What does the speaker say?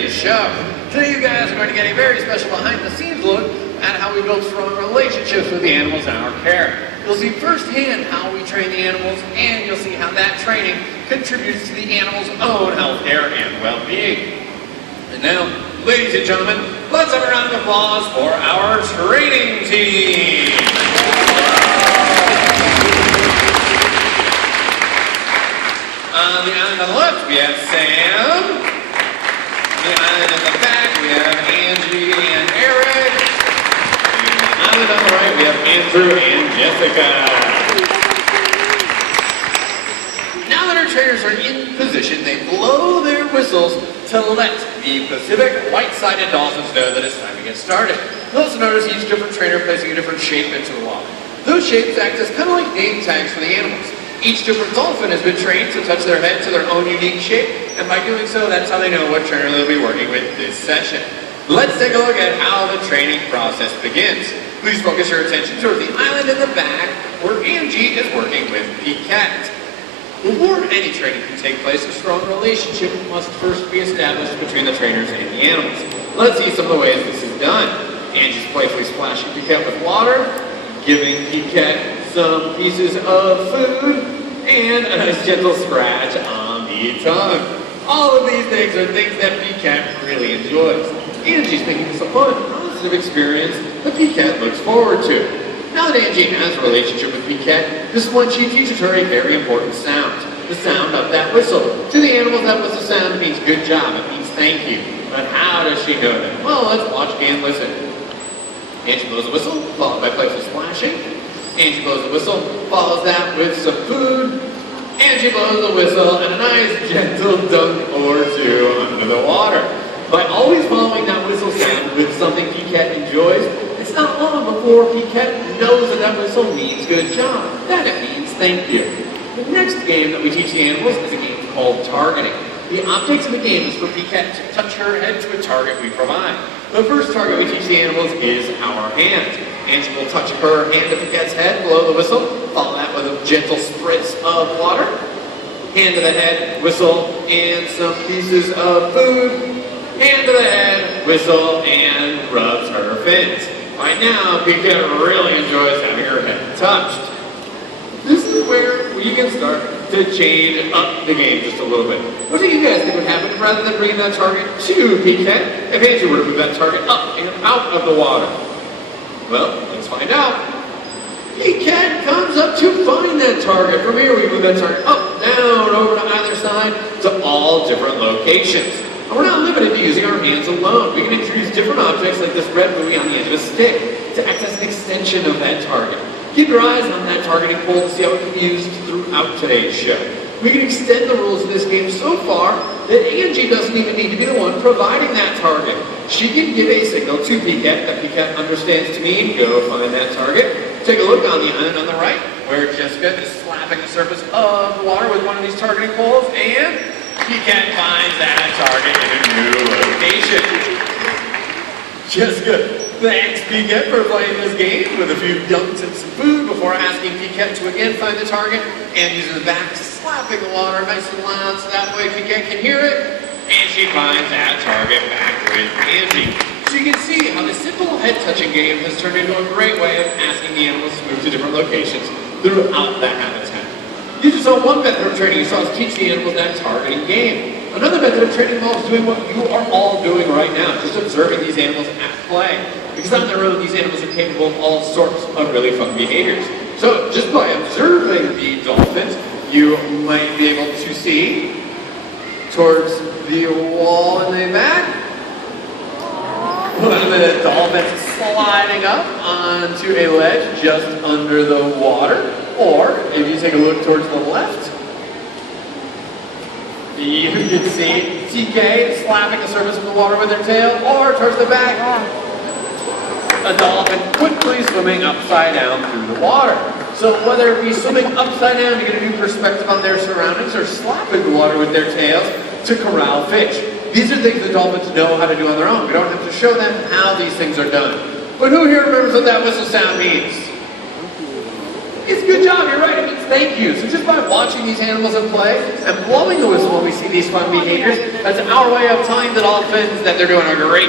today's show. Today you guys are going to get a very special behind-the-scenes look at how we build strong relationships with the animals in our care. You'll see firsthand how we train the animals, and you'll see how that training contributes to the animal's own health care and well-being. And now, ladies and gentlemen, let's have a round of applause for our training team. On the island on the left, we have Sam. On the island in the back, we have Angie and Eric. And on the island on the right, we have Andrew and Jessica. Now that our trainers are in position, they blow their whistles to let the Pacific white-sided dolphins know that it's time to get started. You'll also notice each different trainer placing a different shape into the water. Those shapes act as kind of like name tags for the animals. Each different dolphin has been trained to touch their head to their own unique shape, and by doing so, that's how they know what trainer they'll be working with this session. Let's take a look at how the training process begins. Please focus your attention toward the island in the back, where Angie is working with Piquette. Before any training can take place, a strong relationship must first be established between the trainers and the animals. Let's see some of the ways this is done. Angie's playfully splashing Piquette with water, giving Piquette some pieces of food, and a nice gentle scratch on the tongue. All of these things are things that Piquette really enjoys. Angie's making this a fun, positive experience that Piquette looks forward to. Now that Angie has a relationship with Piquette, this is when she teaches her a very important sound. The sound of that whistle. To the animals, that whistle sound means good job, it means thank you. But how does she know that? Well, let's watch and listen. Angie blows a whistle, followed by playful splashing. Angie blows the whistle, follows that with some food. Angie blows the whistle and a nice gentle dunk or two under the water. By always following that whistle sound with something Piquette enjoys, it's not long before Piquette knows that that whistle means good job, that it means thank you. The next game that we teach the animals is a game called targeting. The object of the game is for Piquette to touch her head to a target we provide. The first target we teach the animals is our hands. Angie will touch her hand to Piquette's head, blow the whistle, follow that with a gentle spritz of water. Hand to the head, whistle, and some pieces of food. Hand to the head, whistle, and rubs her fins. By now, Piquette really enjoys having her head touched. This is where you can start to change up the game just a little bit. What do you guys think would happen rather than bringing that target to Piquette if Angie were to move that target up and out of the water? Well, let's find out. Piquette comes up to find that target. From here, we move that target up, down, over to either side to all different locations. And we're not limited to using our hands alone. We can introduce different objects like this red buoy on the end of a stick to act as an extension of that target. Keep your eyes on that targeting pole to see how it can be used throughout today's show. We can extend the rules of this game so far that Angie doesn't even need to be the one providing that target. She can give a signal to Piquette that Piquette understands to mean go find that target. Take a look on the island on the right where Jessica is slapping the surface of the water with one of these targeting poles, and Piquette finds that target in a new location. Jessica thanks Piquette for playing this game with a few dunks and some food before asking Piquette to again find the target and using the back slapping the water nice and loud so that way Piquette can hear it, and she finds that target back with Angie. So you can see how the simple head-touching game has turned into a great way of asking the animals to move to different locations throughout that habitat. You just saw one method of training you saw us teach the animals that targeting game. Another method of training involves doing what you are all doing right now, just observing these animals at play. Because on their own, these animals are capable of all sorts of really fun behaviors. So just by observing the dolphins, you might be able to see towards the wall in the back, one of the dolphins sliding up onto a ledge just under the water. Or, if you take a look towards the left, you can see TK slapping the surface of the water with their tail, or towards the back, a dolphin quickly swimming upside down through the water. So whether it be swimming upside down to get a new perspective on their surroundings, or slapping the water with their tails to corral fish, these are things the dolphins know how to do on their own. We don't have to show them how these things are done. But who here remembers what that whistle sound means? It's good job, you're right, it means thank you. So just by watching these animals at play and blowing the whistle when we see these fun behaviors, that's our way of telling the dolphins that they're doing a great job.